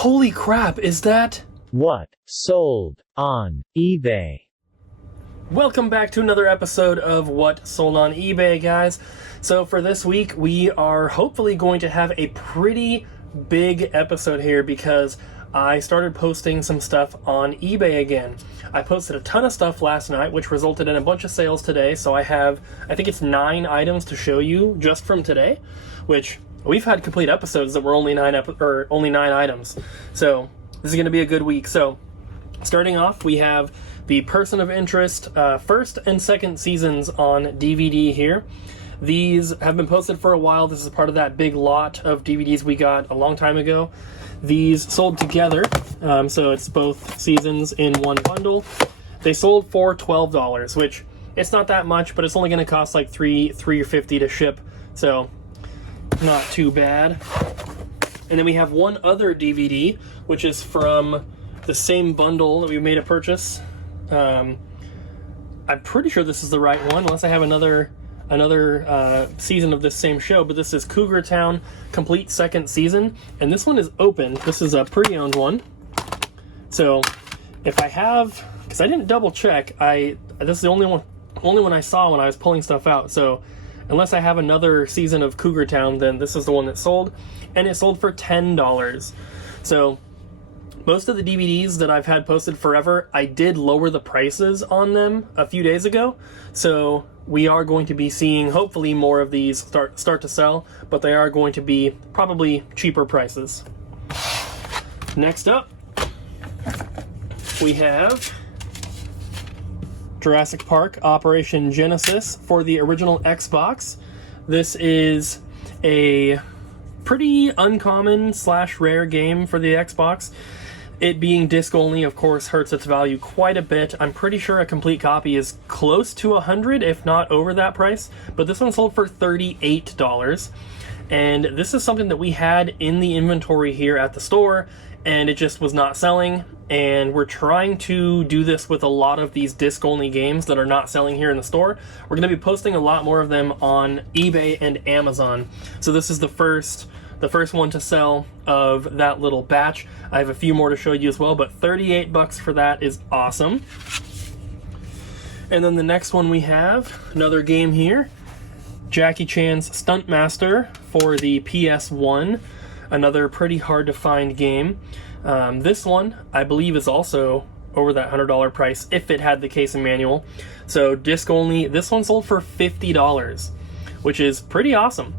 Holy crap, is that... What sold on eBay? Welcome back to another episode of What Sold on eBay, guys. So for this week, we are hopefully going to have a pretty big episode here because I started posting some stuff on eBay again. I posted a ton of stuff last night, which resulted in a bunch of sales today, so I think it's 9 items to show you just from today, which we've had complete episodes that were only 9 items. So this is going to be a good week. So starting off, we have the Person of Interest first and second seasons on DVD here. These have been posted for a while. This is part of that big lot of DVDs we got a long time ago. These sold together, so it's both seasons in one bundle. They sold for $12, which it's not that much, but it's only going to cost like $3 or $50 to ship, so not too bad. And then we have one other DVD, which is from the same bundle that we made a purchase. I'm pretty sure this is the right one, unless I have another season of this same show, but this is Cougar Town complete second season, and this one is open. This is a pre-owned one. So if I have, because I didn't double check, this is the only one I saw when I was pulling stuff out. So unless I have another season of Cougar Town, then this is the one that sold, and it sold for $10. So most of the DVDs that I've had posted forever, I did lower the prices on them a few days ago. So we are going to be seeing, hopefully, more of these start to sell, but they are going to be probably cheaper prices. Next up, we have Jurassic Park Operation Genesis for the original Xbox. This is a pretty uncommon / rare game for the Xbox. It being disc only, of course, hurts its value quite a bit. I'm pretty sure a complete copy is close to $100, if not over that price, but this one sold for $38. And this is something that we had in the inventory here at the store, and it just was not selling. And we're trying to do this with a lot of these disc-only games that are not selling here in the store. We're going to be posting a lot more of them on eBay and Amazon. So this is the first one to sell of that little batch. I have a few more to show you as well, but $38 for that is awesome. And then the next one we have, another game here, Jackie Chan's Stunt Master for the PS1, another pretty hard to find game. This one, I believe, is also over that $100 price if it had the case and manual. So disc only, this one sold for $50, which is pretty awesome.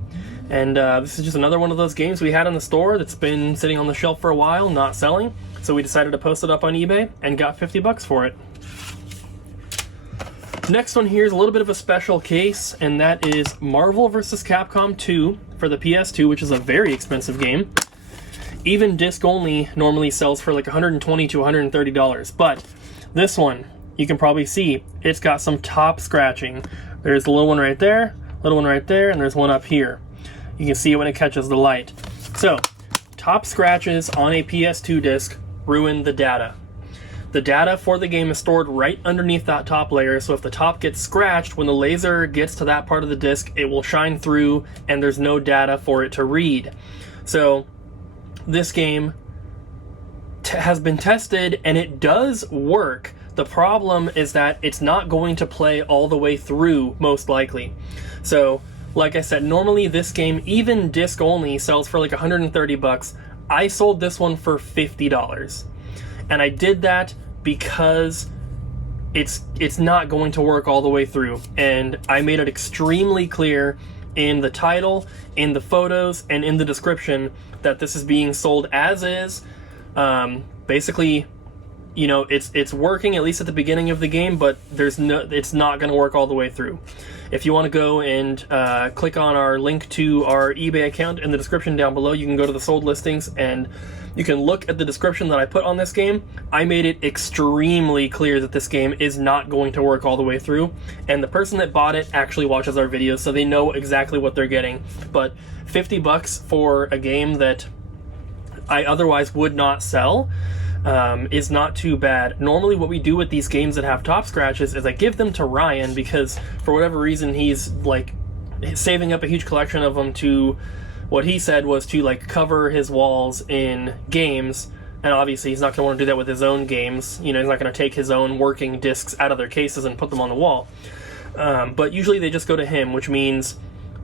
And this is just another one of those games we had in the store that's been sitting on the shelf for a while, not selling. So we decided to post it up on eBay and got $50 for it. Next one here is a little bit of a special case, and that is Marvel vs. Capcom 2 for the PS2, which is a very expensive game. Even disc only normally sells for like $120 to $130, but this one, you can probably see, it's got some top scratching. There's a little one right there, and there's one up here. You can see it when it catches the light. So, top scratches on a PS2 disc ruin the data. The data for the game is stored right underneath that top layer, so if the top gets scratched, when the laser gets to that part of the disc, it will shine through and there's no data for it to read. So, this game has been tested and it does work. The problem is that it's not going to play all the way through, most likely. So, like I said, normally this game, even disc only, sells for like $130. I sold this one for $50. And I did that because it's not going to work all the way through. And I made it extremely clear in the title, in the photos, and in the description that this is being sold as is. Basically, you know, it's working at least at the beginning of the game, but it's not going to work all the way through. If you want to go and click on our link to our eBay account in the description down below, you can go to the sold listings and you can look at the description that I put on this game. I made it extremely clear that this game is not going to work all the way through, and the person that bought it actually watches our videos, so they know exactly what they're getting. But $50 for a game that I otherwise would not sell is not too bad. Normally what we do with these games that have top scratches is I give them to Ryan, because for whatever reason he's like saving up a huge collection of them to what he said was to like cover his walls in games, and obviously he's not going to want to do that with his own games. You know, he's not going to take his own working discs out of their cases and put them on the wall. But usually they just go to him, which means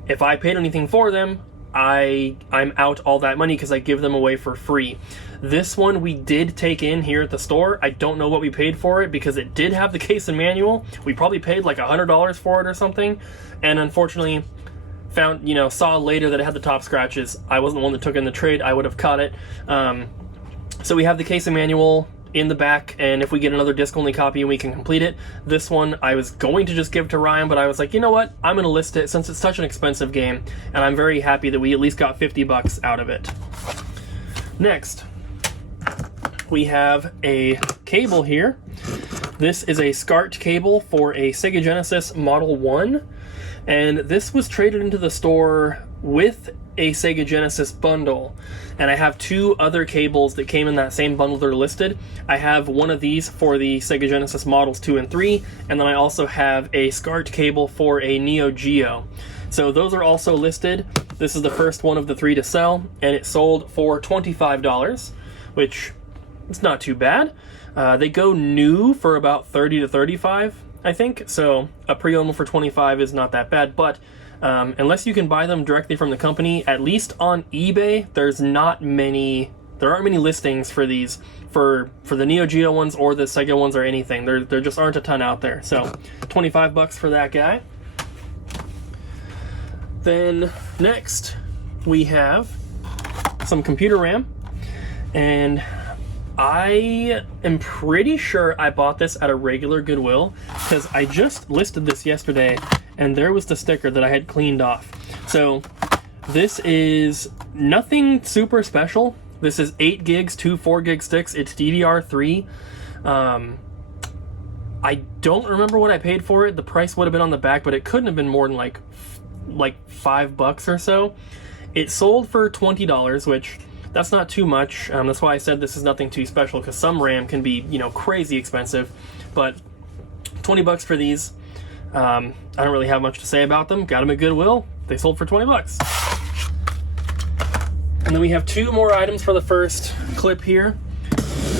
if I paid anything for them, I'm out all that money because I give them away for free. This one we did take in here at the store. I don't know what we paid for it because it did have the case and manual. We probably paid like $100 for it or something, and unfortunately saw later that it had the top scratches. I wasn't the one that took in the trade. I would have caught it. So we have the case and manual in the back, and if we get another disc-only copy and we can complete it. This one I was going to just give to Ryan, but I was like, you know what? I'm going to list it since it's such an expensive game, and I'm very happy that we at least got $50 out of it. Next, we have a cable here. This is a SCART cable for a Sega Genesis Model 1, and this was traded into the store with a Sega Genesis bundle, and I have two other cables that came in that same bundle that are listed. I have one of these for the Sega Genesis Models 2 and 3, and then I also have a SCART cable for a Neo Geo. So those are also listed. This is the first one of the three to sell, and it sold for $25, which is not too bad. They go new for about $30 to $35, I think, so a pre-owned one for $25 is not that bad, but unless you can buy them directly from the company, at least on eBay, there aren't many listings for these, for the Neo Geo ones or the Sega ones or anything. There just aren't a ton out there. So $25 for that guy. Then next we have some computer RAM, and I am pretty sure I bought this at a regular Goodwill because I just listed this yesterday and there was the sticker that I had cleaned off. So this is nothing super special. This is 8 gigs, 2 4 gig sticks. It's DDR3. I don't remember what I paid for it. The price would have been on the back, but it couldn't have been more than like $5 or so. It sold for $20, which that's not too much. That's why I said this is nothing too special, because some RAM can be, crazy expensive. But $20 for these. I don't really have much to say about them. Got them at Goodwill. They sold for $20. And then we have two more items for the first clip here.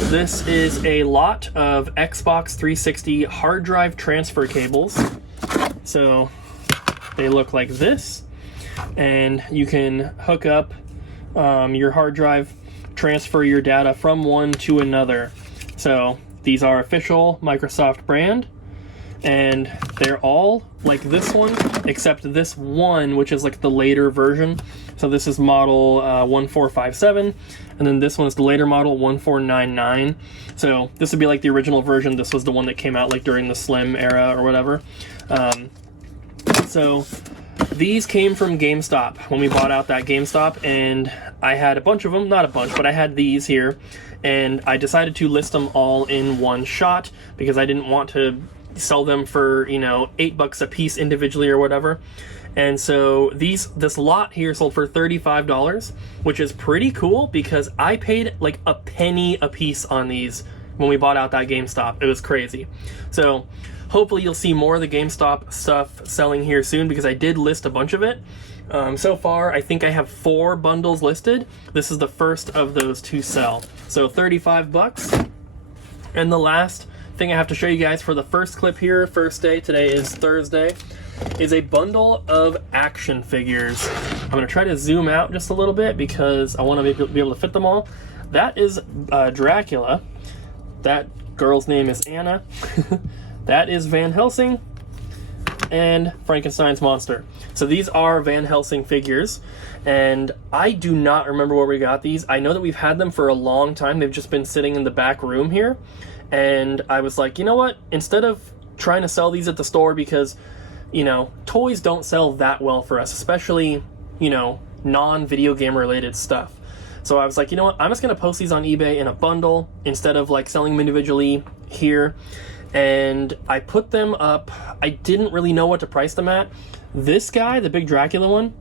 This is a lot of Xbox 360 hard drive transfer cables. So they look like this, and you can hook up your hard drive, transfer your data from one to another. So these are official Microsoft brand, and they're all like this one, except this one, which is like the later version. So this is model 1457, and then this one is the later model 1499. So this would be like the original version. This was the one that came out like during the Slim era or whatever. So these came from GameStop when we bought out that GameStop, and I had a bunch of them, not a bunch, but I had these here, and I decided to list them all in one shot because I didn't want to sell them for, $8 a piece individually or whatever. And so this lot here sold for $35, which is pretty cool because I paid like a penny a piece on these when we bought out that GameStop. It was crazy. So hopefully you'll see more of the GameStop stuff selling here soon because I did list a bunch of it. So far, I think I have 4 bundles listed. This is the first of those to sell. So $35. And the last thing I have to show you guys for the first clip here, first day, today is Thursday, is a bundle of action figures. I'm going to try to zoom out just a little bit because I want to be able to fit them all. That is Dracula. That girl's name is Anna. That is Van Helsing and Frankenstein's monster. So these are Van Helsing figures, and I do not remember where we got these. I know that we've had them for a long time. They've just been sitting in the back room here, and I was like, you know what? Instead of trying to sell these at the store, because toys don't sell that well for us, especially, non-video game related stuff. So I was like, you know what? I'm just going to post these on eBay in a bundle instead of like selling them individually here. And I put them up. I didn't really know what to price them at. This guy, the big Dracula one,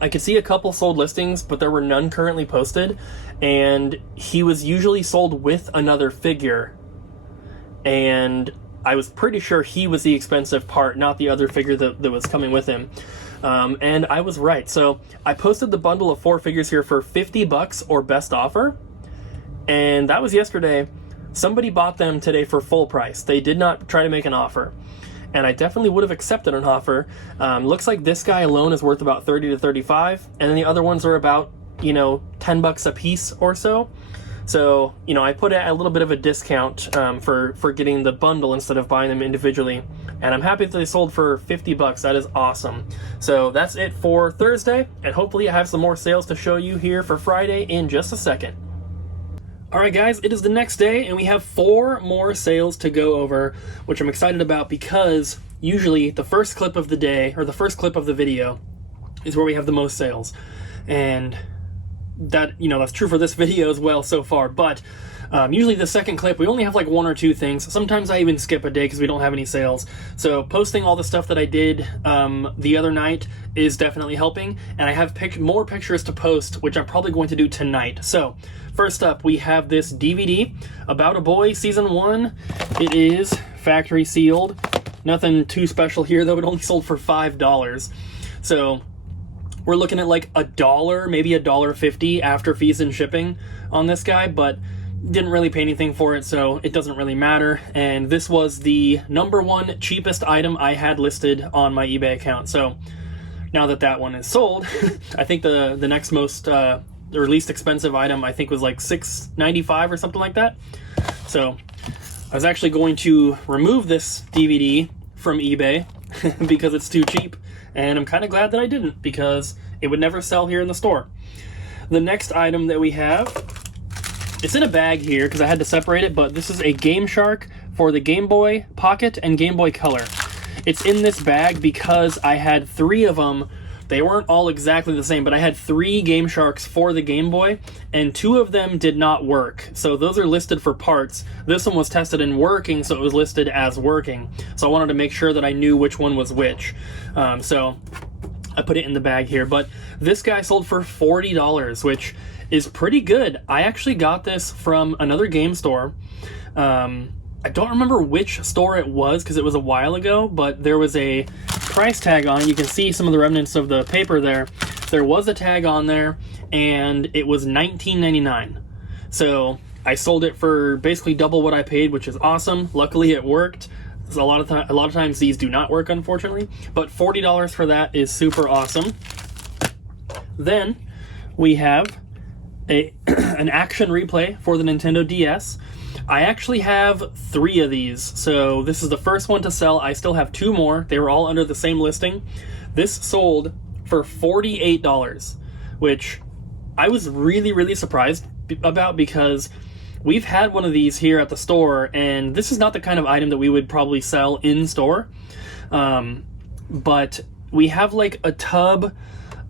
I could see a couple sold listings, but there were none currently posted. And he was usually sold with another figure. And I was pretty sure he was the expensive part, not the other figure that was coming with him. And I was right. So I posted the bundle of 4 figures here for $50 or best offer, and that was yesterday. Somebody bought them today for full price. They did not try to make an offer, and I definitely would have accepted an offer. Looks like this guy alone is worth about 30 to 35, and then the other ones are about, you know, $10 a piece or so. So, you know, I put a little bit of a discount for getting the bundle instead of buying them individually. And I'm happy that they sold for $50. That is awesome. So that's it for Thursday, and hopefully I have some more sales to show you here for Friday in just a second. Alright guys, it is the next day, and we have 4 more sales to go over, which I'm excited about because usually the first clip of the day, or the first clip of the video, is where we have the most sales. And that, you know, that's true for this video as well so far, but usually the second clip, we only have like 1 or 2 things. Sometimes I even skip a day because we don't have any sales. So posting all the stuff that I did the other night is definitely helping, and I have more pictures to post, which I'm probably going to do tonight. So first up, we have this DVD, About a Boy Season 1. It is factory sealed. Nothing too special here, though. It only sold for $5. So we're looking at like $1, maybe $1.50 after fees and shipping on this guy, but didn't really pay anything for it, so it doesn't really matter. And this was the #1 cheapest item I had listed on my eBay account. So now that that one is sold, I think the next most or least expensive item I think was like $6.95 or something like that. So I was actually going to remove this DVD from eBay because it's too cheap, and I'm kind of glad that I didn't, because it would never sell here in the store. The next item that we have, it's in a bag here because I had to separate it, but this is a Gameshark for the Game Boy Pocket and Game Boy Color. It's in this bag because I had 3 of them. They weren't all exactly the same, but I had 3 Gamesharks for the Game Boy, and 2 of them did not work. So those are listed for parts. This one was tested in working, so it was listed as working. So I wanted to make sure that I knew which one was which. So I put it in the bag here. But this guy sold for $40, which is pretty good. I actually got this from another game store. I don't remember which store it was because it was a while ago, but there was a price tag on it. You can see some of the remnants of the paper there. There was a tag on there, and it was $19.99. So I sold it for basically double what I paid, which is awesome. Luckily it worked. A lot of times these do not work, unfortunately, but $40 for that is super awesome. Then we have an action replay for the Nintendo DS. I actually have 3 of these, so this is the first one to sell. I still have 2 more. They were all under the same listing. This sold for $48, which I was really, really surprised about, because we've had one of these here at the store, and this is not the kind of item that we would probably sell in store. But we have like a tub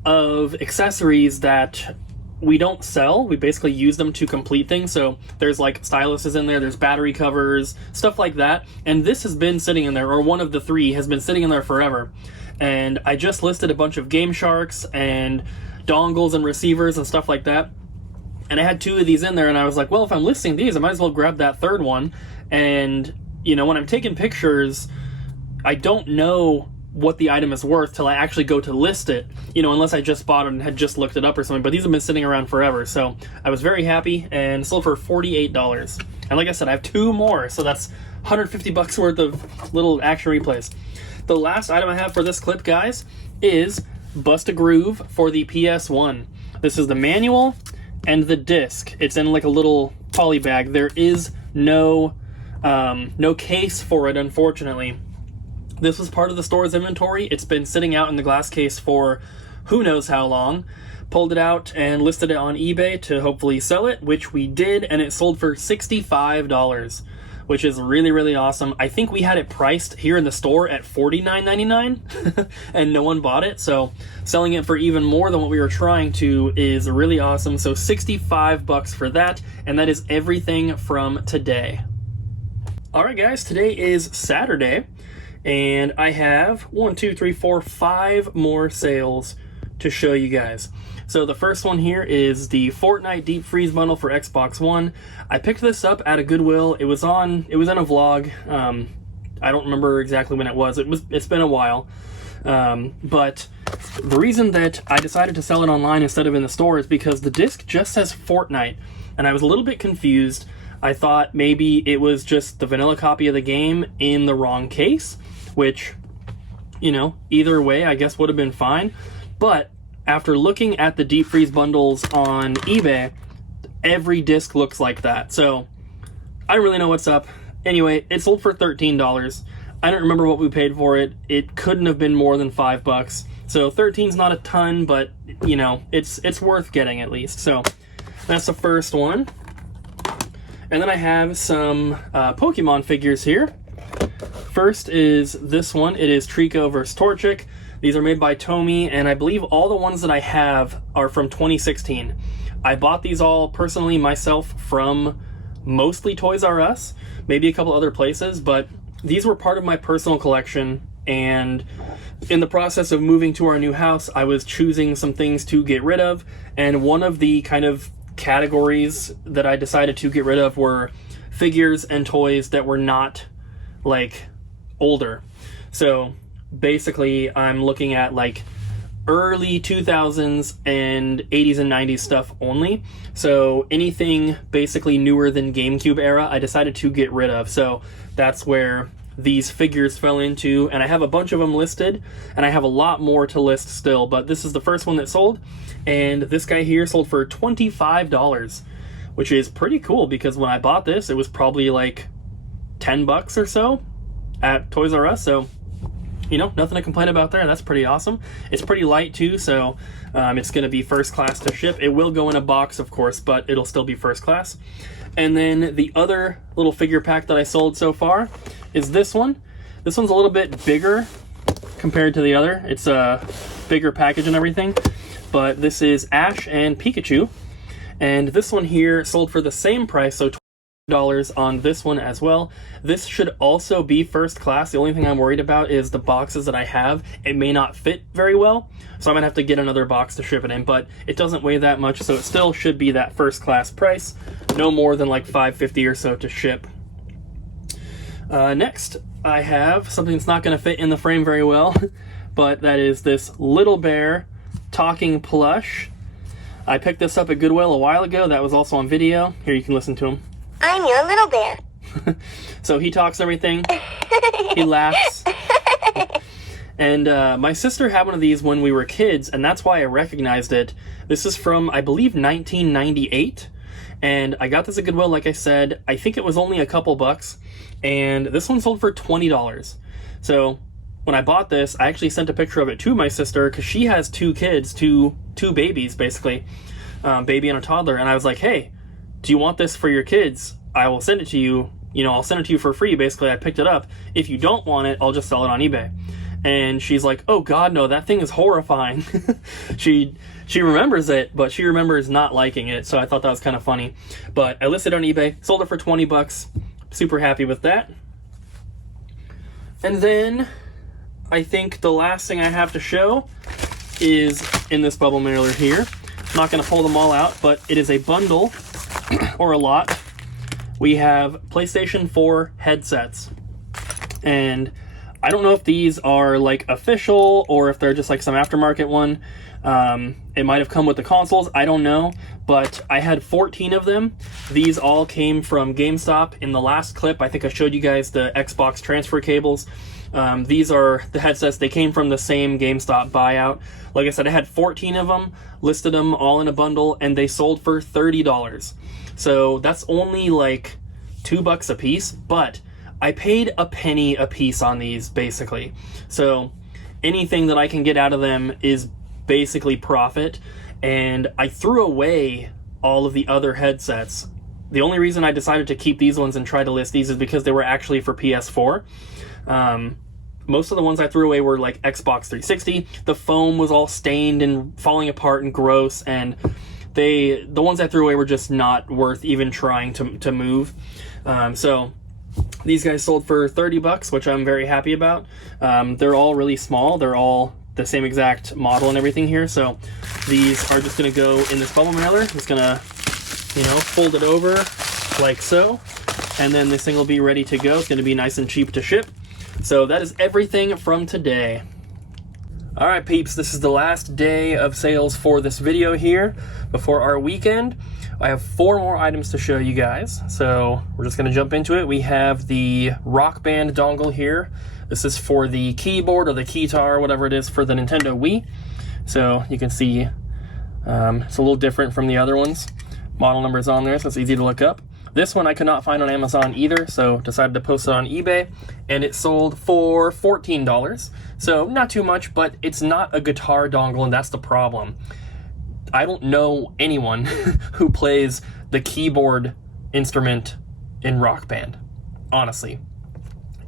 of accessories that we don't sell. We basically use them to complete things. So there's like styluses in there, there's battery covers, stuff like that. And this has been sitting in there, or one of the 3 has been sitting in there forever. And I just listed a bunch of Gamesharks and dongles and receivers and stuff like that. And I had 2 of these in there, and I was like, well, if I'm listing these, I might as well grab that 3rd one. And, you know, when I'm taking pictures, I don't know what the item is worth till I actually go to list it, you know, unless I just bought it and had just looked it up or something. But these have been sitting around forever, so I was very happy, and sold for $48. And like I said, I have 2 more, so that's $150 worth of little action replays. The last item I have for this clip, guys, is Bust a Groove for the PS1. This is the manual and the disc. It's in like a little poly bag. There is no case for it, unfortunately. This was part of the store's inventory. It's been sitting out in the glass case for who knows how long. Pulled it out and listed it on eBay to hopefully sell it, which we did, and it sold for $65, which is really, really awesome. I think we had it priced here in the store at $49.99 and no one bought it, so selling it for even more than what we were trying to is really awesome. So $65 for that, and that is everything from today. Alright guys, today is Saturday, and I have 5 more sales to show you guys. So the first one here is the Fortnite Deep Freeze bundle for Xbox One. I picked this up at a Goodwill. It was in a vlog. I don't remember exactly when it was. It's been a while. But The reason that I decided to sell it online instead of in the store is because the disc just says Fortnite, and I was a little bit confused. I thought maybe it was just the vanilla copy of the game in the wrong case, which, you know, either way I guess would have been fine. But after looking at the deep freeze bundles on eBay, every disc looks like that. So I don't really know what's up. Anyway, it sold for $13. I don't remember what we paid for it. It couldn't have been more than $5. So 13's not a ton, but you know, it's worth getting at least. So that's the first one. And then I have some Pokemon figures here. First is this one. It is Trico vs. Torchic. These are made by Tomy, and I believe all the ones that I have are from 2016. I bought these all personally myself from mostly Toys R Us, maybe a couple other places, but these were part of my personal collection, and in the process of moving to our new house, I was choosing some things to get rid of, and one of the kind of categories that I decided to get rid of were figures and toys that were not, like, older. So basically, I'm looking at, like, early 2000s and 80s and 90s stuff only. So anything basically newer than GameCube era, I decided to get rid of. So that's where these figures fell into, and I have a bunch of them listed, and I have a lot more to list still, but this is the first one that sold, and this guy here sold for $25, which is pretty cool, because when I bought this, it was probably like $10 or so at Toys R Us, so, you know, nothing to complain about there. That's pretty awesome. It's pretty light too, so it's going to be first class to ship. It will go in a box, of course, but it'll still be first class. And then the other little figure pack that I sold so far is this one. This one's a little bit bigger compared to the other. It's a bigger package and everything, but this is Ash and Pikachu. And this one here sold for the same price, so $20 on this one as well. This should also be first class. The only thing I'm worried about is the boxes that I have. It may not fit very well, so I'm gonna have to get another box to ship it in, but it doesn't weigh that much, so it still should be that first class price. No more than like $5.50 or so to ship. Next, I have something that's not gonna fit in the frame very well, but that is this Little Bear talking plush. I picked this up at Goodwill a while ago. That was also on video. Here, you can listen to him. I'm your little bear. So he talks everything. He laughs. And my sister had one of these when we were kids, and that's why I recognized it. This is from, I believe, 1998. And I got this at Goodwill, like I said. I think it was only a couple bucks. And this one sold for $20. So when I bought this, I actually sent a picture of it to my sister, because she has two kids, two babies, basically. Baby and a toddler. And I was like, hey, do you want this for your kids? I will send it to you. You know, I'll send it to you for free. Basically, I picked it up. If you don't want it, I'll just sell it on eBay. And she's like, oh God, no, that thing is horrifying. She remembers it, but she remembers not liking it. So I thought that was kind of funny. But I listed it on eBay, sold it for $20. Super happy with that. And then I think the last thing I have to show is in this bubble mailer here. I'm not going to pull them all out, but it is a bundle or a lot. We have PlayStation 4 headsets. And I don't know if these are like official or if they're just like some aftermarket one. It might have come with the consoles, I don't know, but I had 14 of them. These all came from GameStop. In the last clip, I think I showed you guys the Xbox transfer cables. These are the headsets. They came from the same GameStop buyout. Like I said, I had 14 of them, listed them all in a bundle, and they sold for $30. So that's only like $2 a piece, but I paid a penny a piece on these, basically. So anything that I can get out of them is basically profit. And I threw away all of the other headsets. The only reason I decided to keep these ones and try to list these is because they were actually for PS4. Most of the ones I threw away were like Xbox 360. The foam was all stained and falling apart and gross, and the ones I threw away were just not worth even trying to move. So these guys sold for $30, which I'm very happy about. They're all really small. They're all the same exact model and everything here. So these are just going to go in this bubble mailer. Just going to, you know, fold it over like so. And then this thing will be ready to go. It's going to be nice and cheap to ship. So that is everything from today. Alright peeps, this is the last day of sales for this video here before our weekend. I have 4 more items to show you guys, so we're just going to jump into it. We have the Rock Band dongle here. This is for the keyboard or the Keytar, whatever it is, for the Nintendo Wii. So you can see it's a little different from the other ones. Model number is on there, so it's easy to look up. This one I could not find on Amazon either, so decided to post it on eBay, and it sold for $14. So not too much, but it's not a guitar dongle, and that's the problem. I don't know anyone who plays the keyboard instrument in Rock Band, honestly.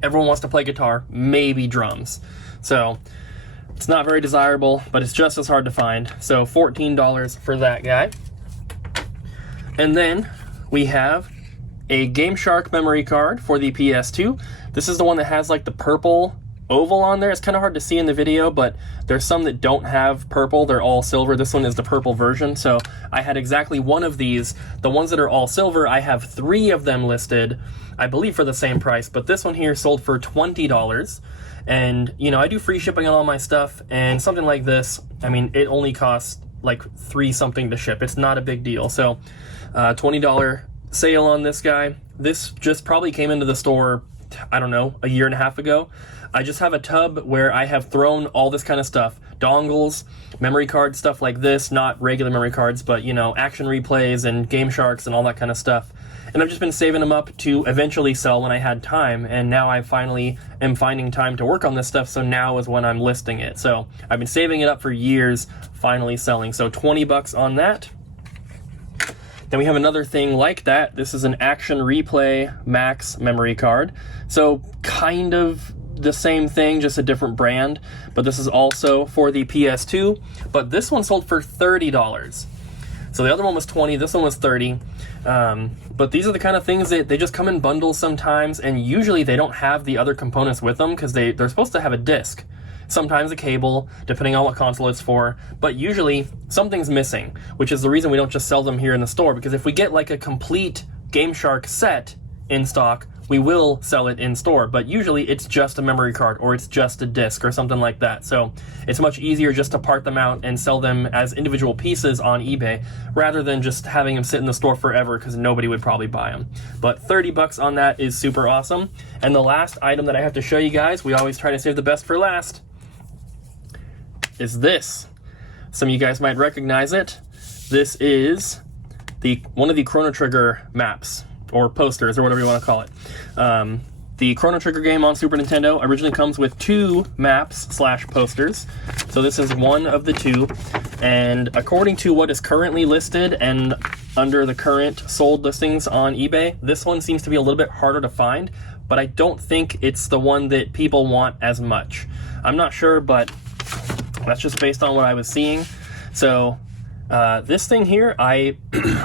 Everyone wants to play guitar, maybe drums. So it's not very desirable, but it's just as hard to find. So $14 for that guy. And then we have a Gameshark memory card for the PS2. This is the one that has like the purple oval on there. It's kind of hard to see in the video, but there's some that don't have purple. They're all silver. This one is the purple version. So I had exactly one of these. The ones that are all silver, I have 3 of them listed, I believe for the same price, but this one here sold for $20. And, you know, I do free shipping on all my stuff, and something like this, I mean, it only costs like $3 something to ship. It's not a big deal. So $20 sale on this guy. This just probably came into the store, I don't know, a year and a half ago. I just have a tub where I have thrown all this kind of stuff. Dongles, memory cards, stuff like this, not regular memory cards, but, you know, action replays and Gamesharks and all that kind of stuff. And I've just been saving them up to eventually sell when I had time, and now I finally am finding time to work on this stuff, so now is when I'm listing it. So I've been saving it up for years, finally selling. So $20 on that. Then we have another thing like that. This is an Action Replay Max memory card. So kind of the same thing, just a different brand. But this is also for the PS2. But this one sold for $30. So the other one was $20, this one was $30. But these are the kind of things that they just come in bundles sometimes, and usually they don't have the other components with them because they're supposed to have a disc. Sometimes a cable, depending on what console it's for, but usually something's missing, which is the reason we don't just sell them here in the store, because if we get like a complete Gameshark set in stock, we will sell it in store, but usually it's just a memory card or it's just a disc or something like that. So it's much easier just to part them out and sell them as individual pieces on eBay rather than just having them sit in the store forever because nobody would probably buy them. But $30 on that is super awesome. And the last item that I have to show you guys, we always try to save the best for last, is this. Some of you guys might recognize it. This is one of the Chrono Trigger maps, or posters, or whatever you want to call it. The Chrono Trigger game on Super Nintendo originally comes with 2 maps/posters. So this is one of the 2. And according to what is currently listed and under the current sold listings on eBay, this one seems to be a little bit harder to find, but I don't think it's the one that people want as much. I'm not sure, but that's just based on what I was seeing. So this thing here, I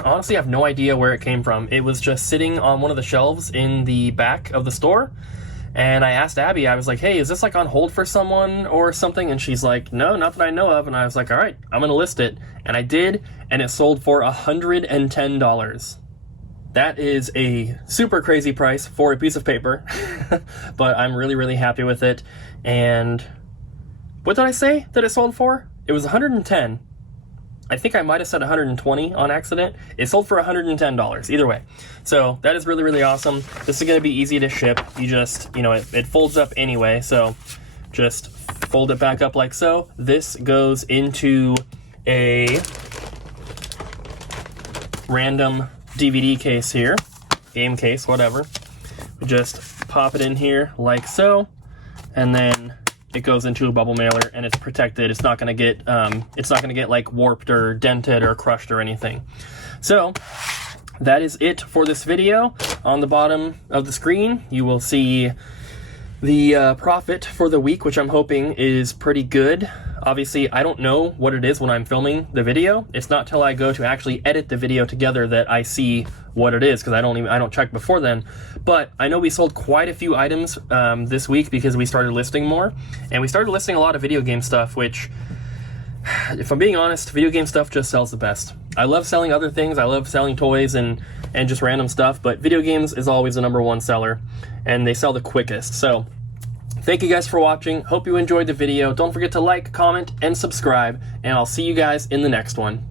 honestly have no idea where it came from. It was just sitting on one of the shelves in the back of the store, and I asked Abby, I was like, hey, is this like on hold for someone or something? And she's like, no, not that I know of. And I was like, all right, I'm gonna list it. And I did, and it sold for $110. That is a super crazy price for a piece of paper, but I'm really, really happy with it. And what did I say that it sold for? It was $110. I think I might have said $120 on accident. It sold for $110, either way. So that is really, really awesome. This is gonna be easy to ship. You just, you know, it folds up anyway, so just fold it back up like so. This goes into a random DVD case here, game case, whatever. We just pop it in here like so, and then it goes into a bubble mailer, and it's protected. It's not gonna get like warped or dented or crushed or anything. So that is it for this video. On the bottom of the screen, you will see the profit for the week, which I'm hoping is pretty good. Obviously, I don't know what it is when I'm filming the video. It's not till I go to actually edit the video together that I see what it is, because I don't check before then. But I know we sold quite a few items this week because we started listing more, and we started listing a lot of video game stuff, which, if I'm being honest, video game stuff just sells the best. I love selling other things. I love selling toys and just random stuff, but video games is always the #1 seller, and they sell the quickest. So Thank you guys for watching. Hope you enjoyed the video. Don't forget to like, comment, and subscribe, and I'll see you guys in the next one.